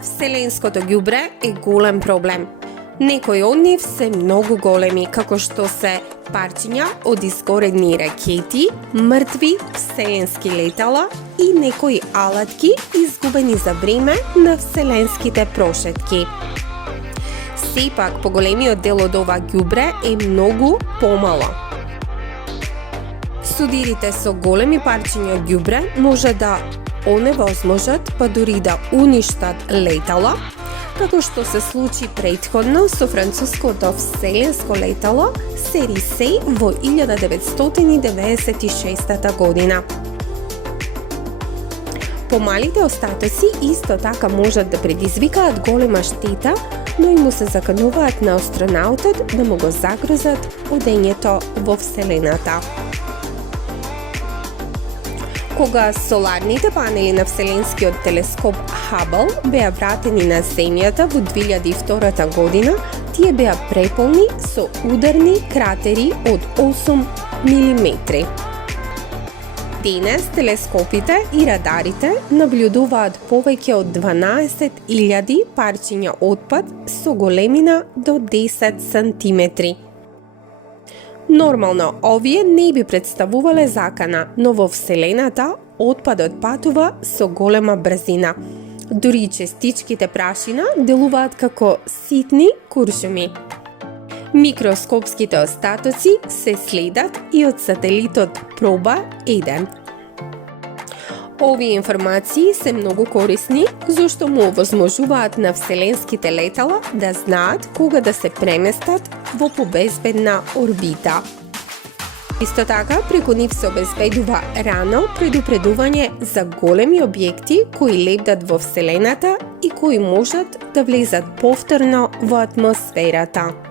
Вселенското ѓубре е голем проблем. Некои од нив се многу големи, како што се парчиња од изгорени ракети, мртви вселенски летала и некои алатки изгубени за време на вселенските прошетки. Сепак, поголемиот дел од ова ѓубре е многу помало. Судирите со големи парчиња ѓубре може да оневозможат, па дури да уништат летала, како што се случи претходно со француското вселенско летало Серисей во 1996 година. Помалите остатоци исто така можат да предизвикаат голема штета, но и му се закануваат на астронаутот да му го загрозат одењето во Вселената. Кога соларните панели на Вселенскиот телескоп Хабл беа вратени на Земјата во 2002 година, тие беа преполни со ударни кратери од 8 мм. Денес телескопите и радарите наблюдуваат повеќе од 12.000 парчиња отпад со големина до 10 сантиметри. Нормално, овие не би представувале закана, но во Вселената отпадот патува со голема брзина. Дури частичките прашина делуваат како ситни куршуми. Микроскопските остатоци се следат и од сателитот Проба 1. Овие информации се многу корисни, зашто му овозможуваат на вселенските летала да знаат кога да се преместат во побезбедна орбита. Исто така, преку нив се обезбедува рано предупредување за големи објекти кои лебдат во Вселената и кои можат да влезат повторно во атмосферата.